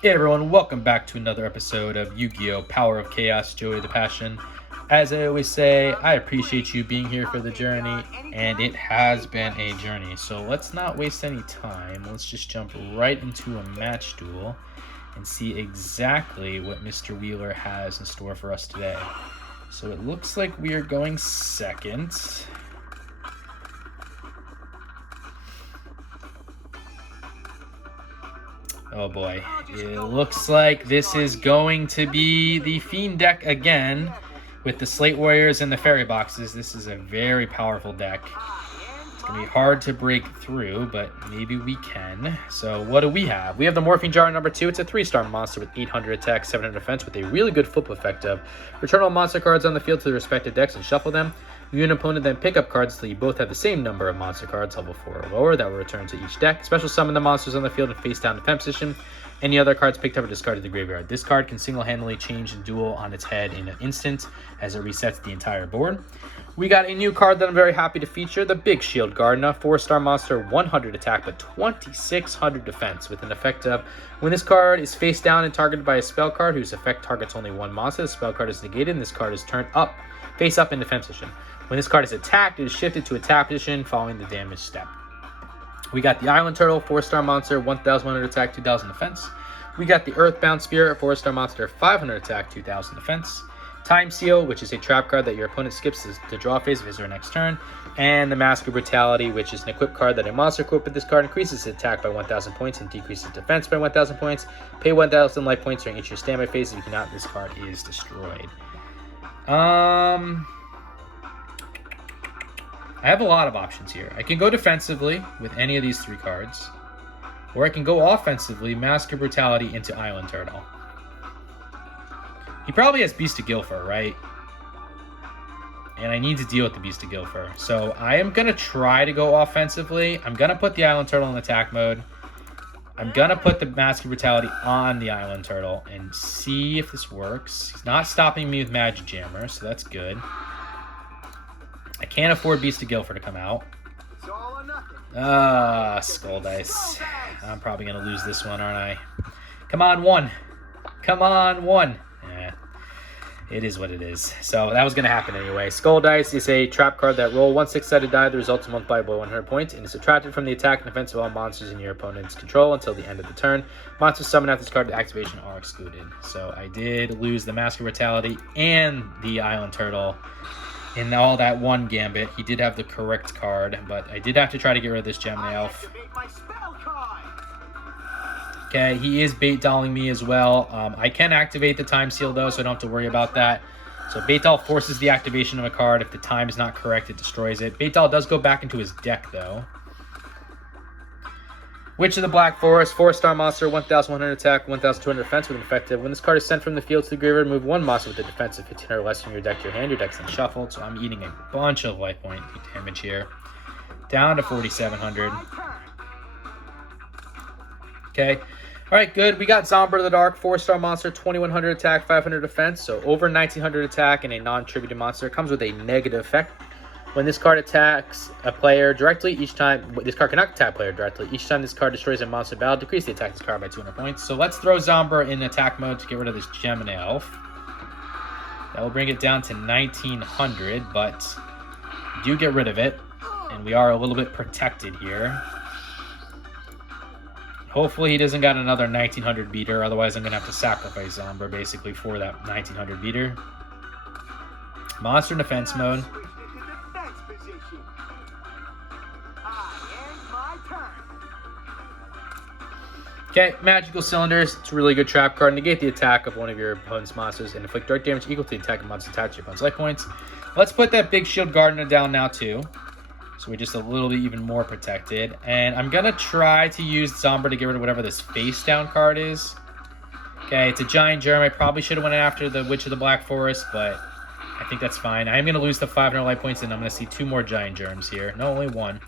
Hey everyone, welcome back to another episode of Yu-Gi-Oh! Power of Chaos, Joey the Passion. As I always say, I appreciate you being here for the journey, and it has been a journey. So let's not waste any time. Let's just jump right into a match duel and see exactly what Mr. Wheeler has in store for us today. So it looks like we are going second. Oh boy, it looks like this is going to be the Fiend deck again with the Slate Warriors and the Fairy Boxes. This is a very powerful deck. It's going to be hard to break through, but maybe we can. So what do we have? We have the Morphine Jar number 2. It's a 3-star monster with 800 attack, 700 defense with a really good flip effect of return all monster cards on the field to their respective decks and shuffle them. You and opponent then pick up cards until you both have the same number of monster cards, level 4 or lower, that will return to each deck. Special summon the monsters on the field in face down defense position. Any other cards picked up are discarded to the graveyard. This card can single-handedly change the duel on its head in an instant as it resets the entire board. We got a new card that I'm very happy to feature, the Big Shield Gardener, 4-star monster, 100 attack, but 2600 defense with an effect of when this card is face down and targeted by a spell card whose effect targets only one monster, the spell card is negated and this card is turned up, face up in defense position. When this card is attacked, it is shifted to attack position following the damage step. We got the Island Turtle, 4-star monster, 1100 attack, 2000 defense. We got the Earthbound Spirit, 4-star monster, 500 attack, 2000 defense. Time Seal, which is a trap card that your opponent skips the draw phase of his or her next turn. And the Mask of Brutality, which is an equipped card that a monster equipped with this card increases its attack by 1000 points and decreases defense by 1000 points. Pay 1000 life points during each of your standby phase. If you cannot, this card is destroyed. I have a lot of options here. I can go defensively with any of these 3 cards, or I can go offensively, Mask of Brutality into Island Turtle. He probably has Beast of Gilfer, right? And I need to deal with the Beast of Gilfer. So I am going to try to go offensively. I'm going to put the Island Turtle in attack mode. I'm going to put the Mask of Brutality on the Island Turtle and see if this works. He's not stopping me with Magic Jammer, so that's good. I can't afford Beast of Gilfer to come out. Skull Dice. I'm probably going to lose this one, aren't I? Come on, 1. Come on, 1. Yeah, it is what it is. So that was going to happen anyway. Skull Dice is a trap card that roll 1 6-sided die. The result is multiplied by 100 points and is subtracted from the attack and defense of all monsters in your opponent's control until the end of the turn. Monsters summoned after this card to activation are excluded. So I did lose the Mask of Brutality and the Island Turtle. In all that one gambit, he did have the correct card, but I did have to try to get rid of this Gemini Elf. Okay, he is bait dolling me as well. I can activate the Time Seal though, so I don't have to worry about that. So bait doll forces the activation of a card. If the time is not correct, it destroys it. Bait doll does go back into his deck though. Witch of the Black Forest, 4-star monster, 1100 attack, 1200 defense with an effective. When this card is sent from the field to the graveyard, move 1 monster with a defense of 15 or less from your deck to your hand. Your deck's then shuffled, so I'm eating a bunch of life point damage here. Down to 4,700. Okay. All right, good. We got Zombra the Dark, 4-star monster, 2100 attack, 500 defense. So over 1900 attack and a non-tributed monster. It comes with a negative effect. When this card attacks a player directly, each time this card cannot attack a player directly. Each time this card destroys a monster battle, decrease the attack of this card by 200 points. So let's throw Zombra in attack mode to get rid of this Gemini Elf. That will bring it down to 1900, but we do get rid of it, and we are a little bit protected here. Hopefully he doesn't got another 1900 beater, otherwise I'm going to have to sacrifice Zombra basically for that 1900 beater. Monster defense mode. Okay, Magical Cylinders. It's a really good trap card. Negate the attack of one of your opponent's monsters and inflict direct damage equal to the attack of monsters attached to your opponent's life points. Let's put that Big Shield Gardener down now too. So we're just a little bit even more protected. And I'm going to try to use Zombra to get rid of whatever this face down card is. Okay, it's a Giant Germ. I probably should have went after the Witch of the Black Forest, but I think that's fine. I am going to lose the 500 life points, and I'm going to see 2 more Giant Germs here. No, only 1.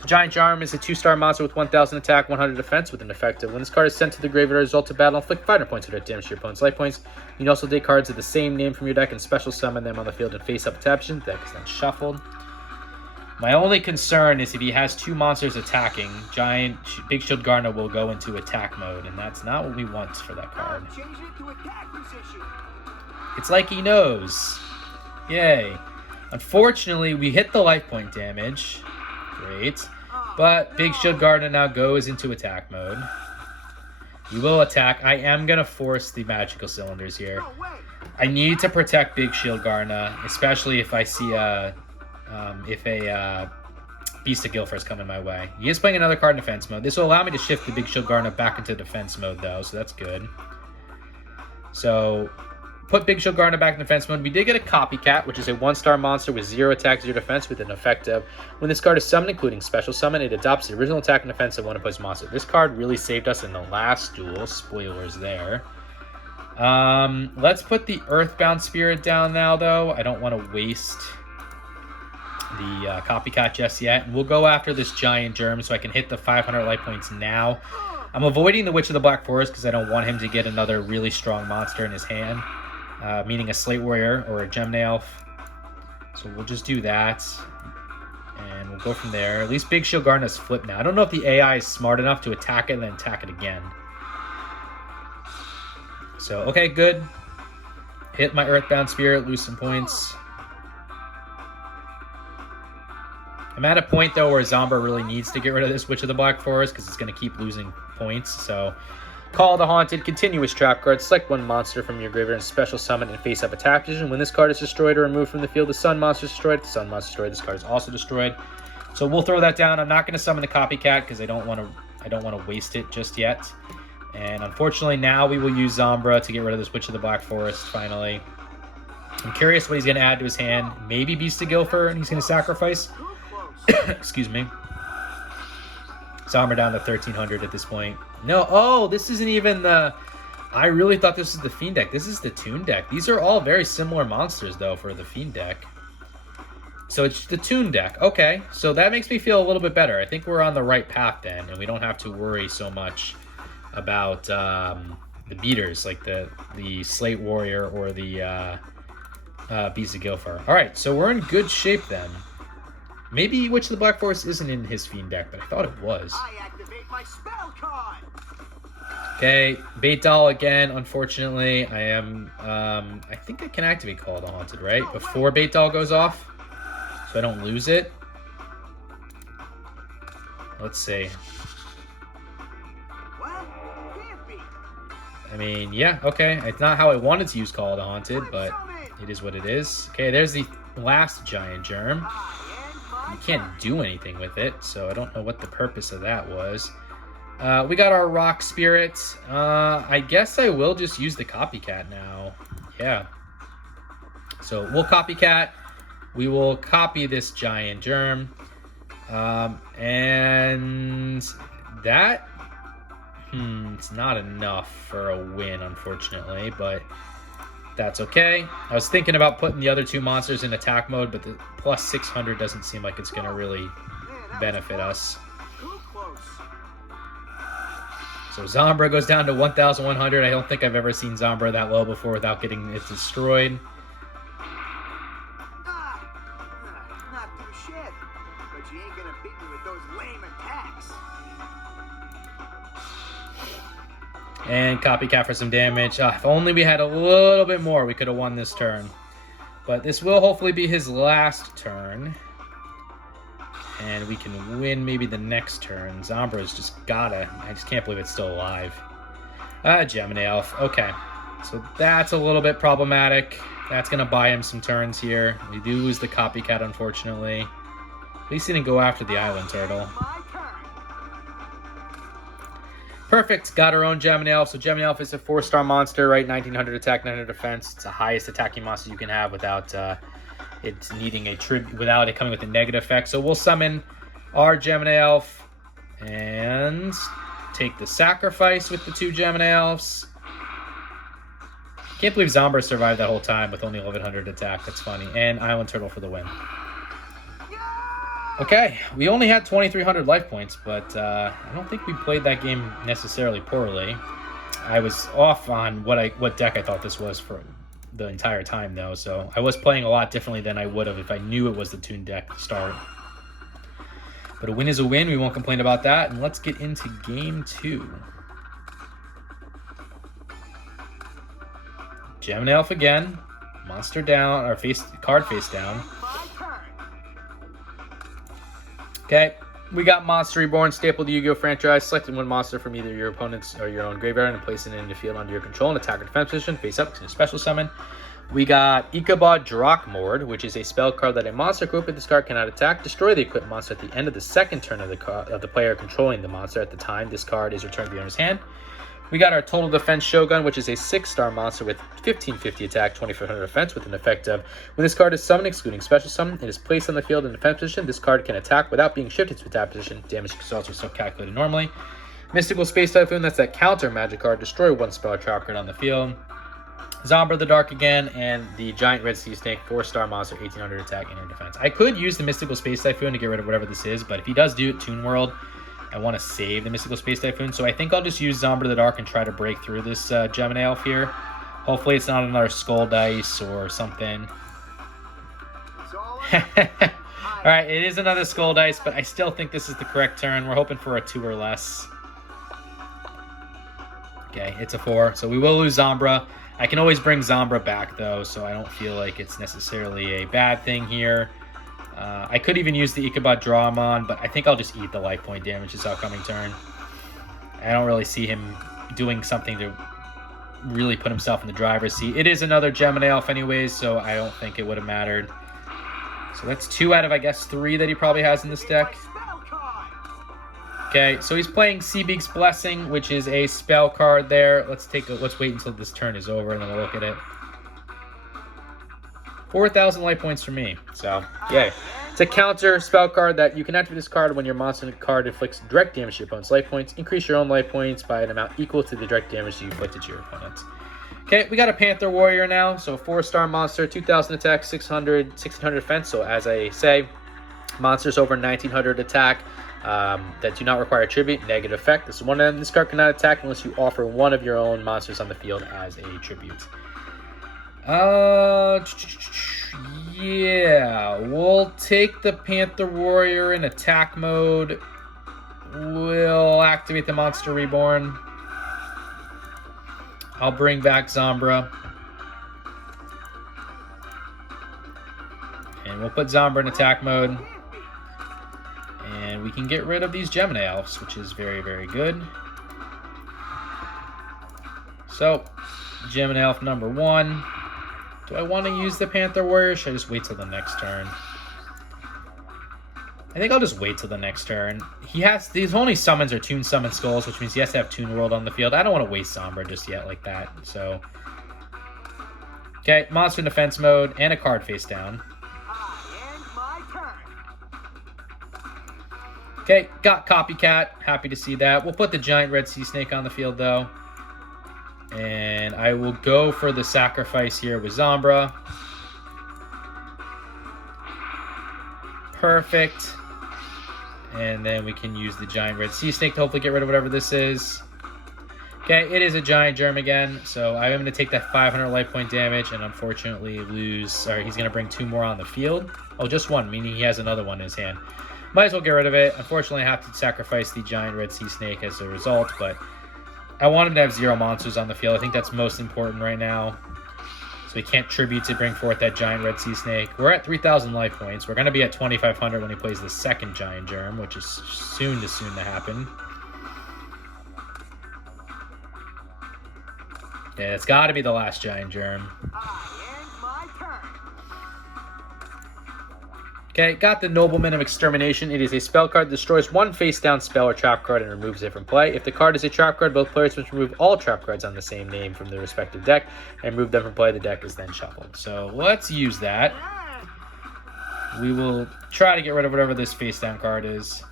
So Giant Germ is a 2-star monster with 1000 attack, 100 defense with an effective. When this card is sent to the graveyard, result to battle, inflict 500 points of damage to your opponent's life points. You can also take cards of the same name from your deck and special summon them on the field and face up attack position. The deck is then shuffled. My only concern is if he has two monsters attacking, Big Shield Gardener will go into attack mode, and that's not what we want for that card. It's like he knows. Yay. Unfortunately, we hit the life point damage. Great. But Big Shield Gardener now goes into attack mode. We will attack. I am going to force the magical cylinders here. I need to protect Big Shield Gardener, especially if I see a Beast of Guilford is coming my way. He is playing another card in defense mode. This will allow me to shift the Big Shield Gardener back into defense mode, though, so that's good. So, put Big Shield Gardener back in defense mode. We did get a Copycat, which is a 1-star monster with 0 attack, 0 defense, with an effect of when this card is summoned, including special summon, it adopts the original attack and defense of one opposed monster. This card really saved us in the last duel. Spoilers there. Let's put the Earthbound Spirit down now, though. I don't want to waste the Copycat just yet. And we'll go after this Giant Germ so I can hit the 500 life points now. I'm avoiding the Witch of the Black Forest because I don't want him to get another really strong monster in his hand. Meaning a Slate Warrior or a Gemini Elf. So we'll just do that. And we'll go from there. At least Big Shield Gardener's flipped now. I don't know if the AI is smart enough to attack it and then attack it again. So, okay, good. Hit my Earthbound Spirit, lose some points. I'm at a point, though, where Zombra really needs to get rid of this Witch of the Black Forest because it's going to keep losing points. So, Call the Haunted, continuous trap card. Select one monster from your graveyard and special summon and face-up attack position. When this card is destroyed or removed from the field, the Sun monster is destroyed. If the Sun monster is destroyed, this card is also destroyed. So we'll throw that down. I'm not going to summon the Copycat because I don't want to waste it just yet. And unfortunately, now we will use Zombra to get rid of this Witch of the Black Forest, finally. I'm curious what he's going to add to his hand. Maybe Beast of Guilford, and he's going to sacrifice. Excuse me. Zombra down to 1,300 at this point. No, oh, this isn't even the... I really thought this was the Fiend deck. This is the Toon deck. These are all very similar monsters, though, for the Fiend deck. So it's the Toon deck. Okay, so that makes me feel a little bit better. I think we're on the right path then, and we don't have to worry so much about the beaters, like the Slate Warrior or the Beast of Guilford. All right, so we're in good shape then. Maybe Witch of the Black Forest isn't in his Fiend deck, but I thought it was. I activate my spell card. Okay, Bait Doll again, unfortunately. I am, I think I can activate Call the Haunted, right? Before Bait Doll goes off, so I don't lose it. Let's see. I mean, yeah, okay. It's not how I wanted to use Call the Haunted, but it is what it is. Okay, there's the last Giant Germ. You can't do anything with it, so I don't know what the purpose of that was. We got our Rock Spirit. I guess I will just use the Copycat now. Yeah. So we'll Copycat. We will copy this Giant Germ. And that... it's not enough for a win, unfortunately, but that's okay. I was thinking about putting the other two monsters in attack mode, but the plus 600 doesn't seem like it's going to really benefit us. So Zombra goes down to 1,100. I don't think I've ever seen Zombra that low before without getting it destroyed. Not too shit, but you ain't gonna beat me with those lame attacks. And Copycat for some damage. If only we had a little bit more, we could have won this turn. But this will hopefully be his last turn. And we can win maybe the next turn. Zombra's just gotta... I just can't believe it's still alive. Gemini Elf. Okay. So that's a little bit problematic. That's going to buy him some turns here. We do lose the Copycat, unfortunately. At least he didn't go after the Island Turtle. Perfect. Got our own Gemini Elf. So Gemini Elf is a 4-star monster, right? 1,900 attack, 900 defense. It's the highest attacking monster you can have without it needing a without it coming with a negative effect. So we'll summon our Gemini Elf and take the sacrifice with the 2 Gemini Elves. Can't believe Zombra survived that whole time with only 1,100 attack. That's funny. And Island Turtle for the win. Okay, we only had 2,300 life points, but I don't think we played that game necessarily poorly. I was off on what deck I thought this was for the entire time, though, so I was playing a lot differently than I would have if I knew it was the Toon deck to start. But a win is a win. We won't complain about that. And let's get into game 2. Gem and Elf again. Monster down, or card face down. Okay, we got Monster Reborn, staple the Yu-Gi-Oh franchise. Select one monster from either your opponent's or your own graveyard and place it in the field under your control and attack or defense position. Face up, it's a special summon. We got Ichabod Drakmord, which is a spell card that a monster equipped with this card cannot attack. Destroy the equipped monster at the end of the second turn of the player controlling the monster. At the time this card is returned to the owner's hand. We got our Total Defense Shogun, which is a 6-star monster with 1550 attack, 2500 defense, with an effect of when this card is summoned, excluding special summon, it is placed on the field in defense position. This card can attack without being shifted to attack position. Damage is also so calculated normally. Mystical Space Typhoon, that's that counter magic card. Destroy one spell or trap card on the field. Zombra the Dark again, and the Giant Red Sea Snake, 4-star monster, 1800 attack, inner defense. I could use the Mystical Space Typhoon to get rid of whatever this is, but if he does do it, Toon World, I want to save the Mystical Space Typhoon, so I think I'll just use Zombra the Dark and try to break through this Gem and Elf here. Hopefully it's not another Skull Dice or something. Alright, it is another Skull Dice, but I still think this is the correct turn. We're hoping for a 2 or less. Okay, it's a 4, so we will lose Zombra. I can always bring Zombra back, though, so I don't feel like it's necessarily a bad thing here. I could even use the Ichabod Dramon, but I think I'll just eat the life point damage this upcoming turn. I don't really see him doing something to really put himself in the driver's seat. It is another Gem and Elf anyways, so I don't think it would have mattered. So that's 2 out of, I guess, 3 that he probably has in this deck. Okay, so he's playing Seabeak's Blessing, which is a spell card there. Let's wait until this turn is over and then we'll look at it. 4,000 life points for me, so yay. It's a counter spell card that you can activate this card when your monster card inflicts direct damage to your opponent's life points. Increase your own life points by an amount equal to the direct damage you inflicted to your opponent. Okay, we got a Panther Warrior now, so a 4-star monster, 2,000 attack, 1600 defense. So as I say, monsters over 1900 attack that do not require tribute, negative effect. This is one of them. This card cannot attack unless you offer one of your own monsters on the field as a tribute. Yeah, we'll take the Panther Warrior in attack mode. We'll activate the Monster Reborn. I'll bring back Zombra. And we'll put Zombra in attack mode. And we can get rid of these Gemini Elves, which is very, very good. So, Gemini Elf number 1. Do I want to use the Panther Warrior? Or should I just wait till the next turn? I think I'll just wait till the next turn. These only summons are Toon Summon Skulls, which means he has to have Toon World on the field. I don't want to waste Zombra just yet like that, so. Okay, Monster Defense mode and a card face down. Okay, got Copycat. Happy to see that. We'll put the Giant Red Sea Snake on the field, though. And I will go for the sacrifice here with Zombra. Perfect. And then we can use the Giant Red Sea Snake to hopefully get rid of whatever this is. Okay, it is a Giant Germ again. So I am going to take that 500 life point damage and unfortunately lose. Sorry, he's going to bring 2 more on the field. Oh, just 1, meaning he has another one in his hand. Might as well get rid of it. Unfortunately, I have to sacrifice the Giant Red Sea Snake as a result, but I want him to have 0 monsters on the field. I think that's most important right now. So he can't tribute to bring forth that Giant Red Sea Snake. We're at 3,000 life points. We're going to be at 2,500 when he plays the second Giant Germ, which is soon to happen. Yeah, it's got to be the last Giant Germ. Okay, got the Nobleman of Extermination. It is a spell card that destroys 1 face-down spell or trap card and removes it from play. If the card is a trap card, both players must remove all trap cards on the same name from their respective deck and remove them from play. The deck is then shuffled. So let's use that. We will try to get rid of whatever this face-down card is.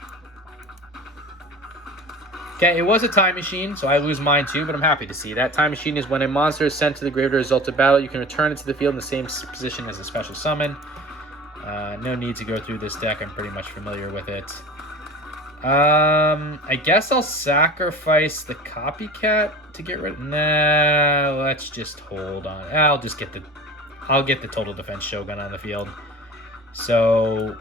Okay, it was a Time Machine, so I lose mine too, but I'm happy to see that. Time Machine is when a monster is sent to the graveyard as a result of battle. You can return it to the field in the same position as a special summon. No need to go through this deck. I'm pretty much familiar with it. I guess I'll sacrifice the Copycat to get rid of... Nah, let's just hold on. I'll get the Total Defense Shogun on the field. So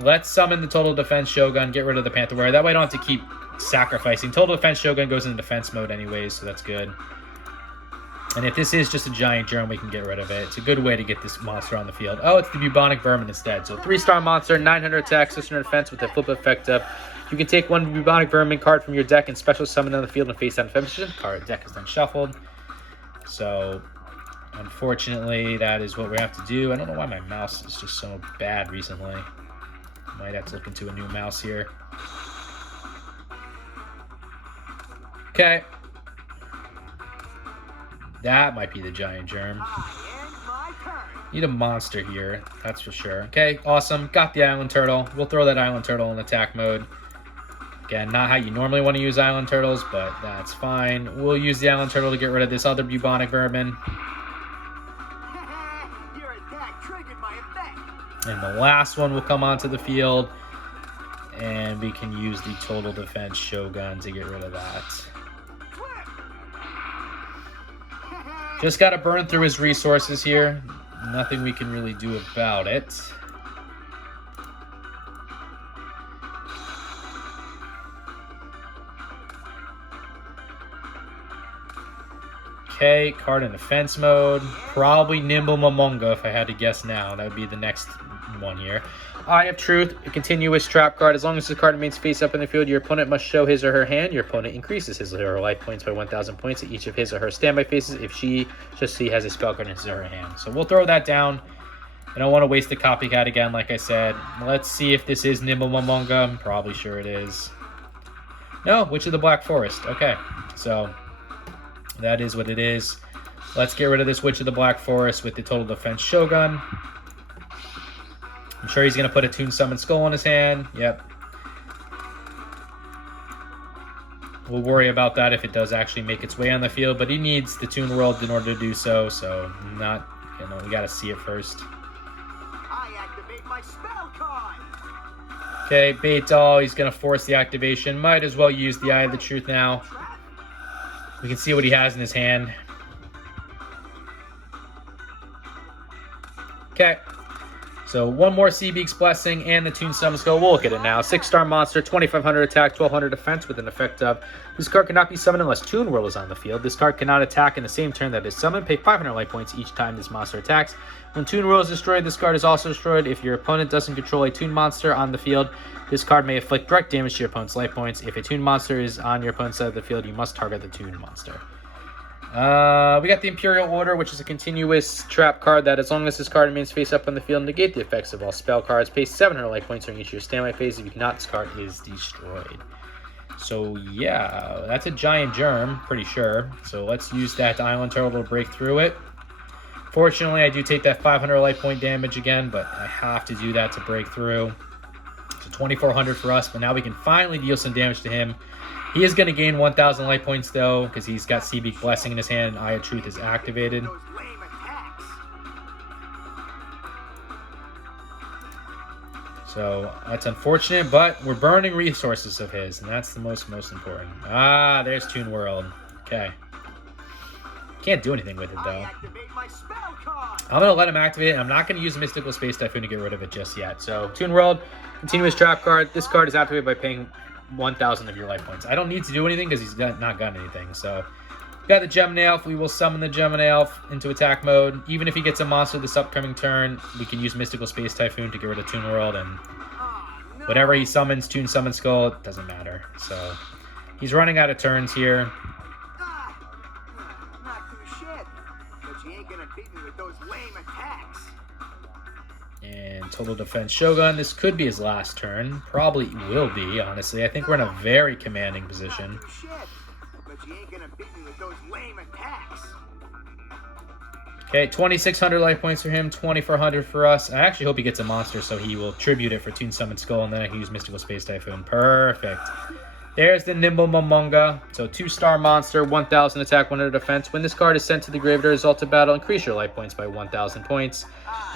let's summon the Total Defense Shogun, get rid of the Panther Warrior. That way I don't have to keep sacrificing. Total Defense Shogun goes into defense mode anyways, so that's good. And if this is just a giant germ, we can get rid of it. It's a good way to get this monster on the field. Oh, it's the Bubonic Vermin instead. So 3-star monster, 900 attack, 600 defense with the flip effect up. You can take one Bubonic Vermin card from your deck and special summon on the field and face down defense. Card deck is then shuffled. So, unfortunately, that is what we have to do. I don't know why my mouse is just so bad recently. Might have to look into a new mouse here. Okay. That might be the giant germ. Need a monster here, that's for sure. Okay, awesome. Got the Island Turtle. We'll throw that Island Turtle in attack mode. Again, not how you normally want to use Island Turtles, but that's fine. We'll use the Island Turtle to get rid of this other Bubonic Vermin. Your attack triggered my effect. And the last one will come onto the field. And we can use the Total Defense Shogun to get rid of that. Just got to burn through his resources here. Nothing we can really do about it. Okay, card in defense mode. Probably Nimble Momonga if I had to guess now. That would be the next one here. Eye of Truth, a continuous trap card. As long as the card remains face up in the field, your opponent must show his or her hand. Your opponent increases his or her life points by 1,000 points at each of his or her standby phases if she has a spell card in his or her hand. So we'll throw that down. I don't want to waste the copycat again, like I said. Let's see if this is Nimble Momonga. I'm probably sure it is. No, Witch of the Black Forest. Okay, so that is what it is. Let's get rid of this Witch of the Black Forest with the Total Defense Shogun. I'm sure he's going to put a Toon Summon Skull in his hand. Yep. We'll worry about that if it does actually make its way on the field, but he needs the Toon World in order to do so, so not, we got to see it first. I activate my spell card. Okay, Bait Doll, he's going to force the activation. Might as well use the Eye of the Truth now. We can see what he has in his hand. Okay. So one more Seabeak's Blessing and the Toon Summon Skull. We'll look at it now. 6-star monster, 2,500 attack, 1,200 defense with an effect of this card cannot be summoned unless Toon World is on the field. This card cannot attack in the same turn that is summoned. Pay 500 life points each time this monster attacks. When Toon World is destroyed, this card is also destroyed. If your opponent doesn't control a Toon monster on the field, this card may inflict direct damage to your opponent's life points. If a Toon monster is on your opponent's side of the field, you must target the Toon monster. We got the Imperial Order, which is a continuous trap card that as long as this card remains face up on the field, negate the effects of all spell cards. Pay 700 life points during each of your standby phase. If you cannot, this card is destroyed. So yeah, that's a giant germ, pretty sure. So let's use that Island Turtle to break through it. Fortunately, I do take that 500 life point damage again, but I have to do that to break through. So 2,400 for us, but now we can finally deal some damage to him. He is going to gain 1,000 life points, though, because he's got Seabeak Blessing in his hand and Eye of Truth is activated. So that's unfortunate, but we're burning resources of his, and that's the most important. Ah, there's Toon World. Okay. Can't do anything with it, though. I'm going to let him activate it. I'm not going to use Mystical Space Typhoon to get rid of it just yet. So, Toon World, continuous trap card. This card is activated by paying 1,000 of your life points. I don't need to do anything because he's not got anything. So, we got the Gemini Elf. We will summon the Gemini Elf into attack mode. Even if he gets a monster this upcoming turn, we can use Mystical Space Typhoon to get rid of Toon World. And whatever he summons, Toon Summon Skull, it doesn't matter. So, he's running out of turns here. And Total Defense Shogun, this could be his last turn. Probably will be, honestly. I think we're in a very commanding position. Okay, 2,600 life points for him, 2,400 for us. I actually hope he gets a monster so he will tribute it for Toon Summon Skull, and then I can use Mystical Space Typhoon. Perfect. There's the Nimble Momonga. So 2-star monster, 1,000 attack, 100 defense. When this card is sent to the graveyard result of battle, increase your life points by 1,000 points.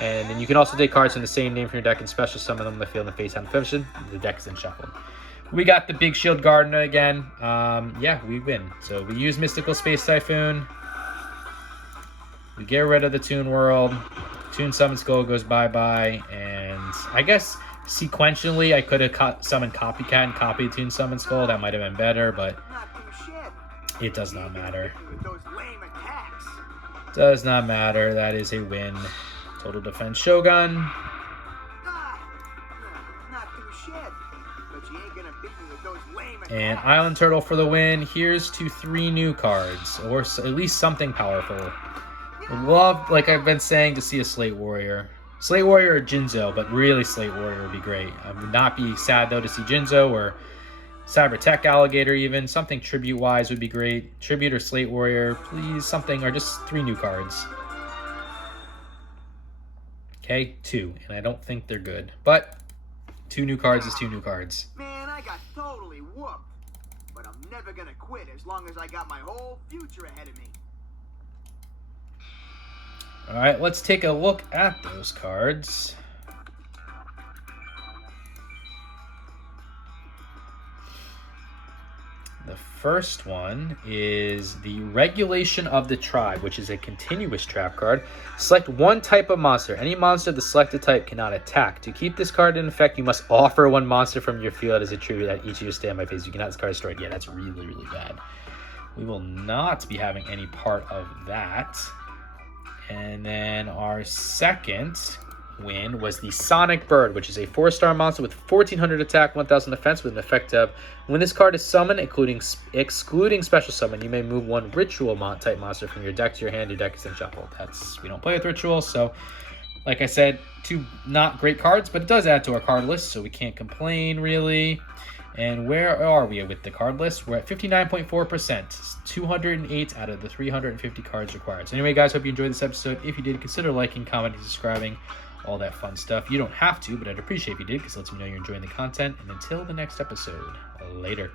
And then you can also take cards from the same name from your deck and special summon them on the field and face down defense. The deck is then shuffled. We got the Big Shield Gardener again. Yeah, we win. So we use Mystical Space Typhoon. We get rid of the Toon World. Toon Summon Skull goes bye-bye. And I guess Sequentially, I could have summoned Copycat and copied Toon Summon Skull. That might have been better, but Not do shit. it does not matter. With those lame attacks. Does not matter. That is a win. Total Defense Shogun. Ah, not do shit. But you ain't gonna beat me with those lame attacks. And Island Turtle for the win. Here's to 3 new cards, or at least something powerful. Would love, like I've been saying, to see a Slate Warrior. Slate Warrior or Jinzo, but really Slate Warrior would be great. I would not be sad, though, to see Jinzo or Cybertech Alligator even. Something tribute-wise would be great. Tribute or Slate Warrior, please, something, or just 3 new cards. Okay, 2, and I don't think they're good. But 2 new cards is 2 new cards. Man, I got totally whooped. But I'm never gonna quit as long as I got my whole future ahead of me. All right, let's take a look at those cards. The first one is the Regulation of the Tribe, which is a continuous trap card. Select one type of monster. Any monster of the selected type cannot attack. To keep this card in effect, you must offer one monster from your field as a tribute at each of your standby phase. You cannot discard a destroyed. Yeah, that's really, really bad. We will not be having any part of that. And then our second win was the Sonic Bird, which is a 4-star monster with 1400 attack, 1000 defense with an effect of, when this card is summoned, excluding special summon, you may move 1 ritual type monster from your deck to your hand. Your deck is then shuffled. We don't play with rituals, so like I said, 2 not great cards, but it does add to our card list, so we can't complain really. And where are we with the card list? We're at 59.4%. 208 out of the 350 cards required. So anyway, guys, hope you enjoyed this episode. If you did, consider liking, commenting, subscribing, all that fun stuff. You don't have to, but I'd appreciate if you did, because it lets me know you're enjoying the content. And until the next episode, later.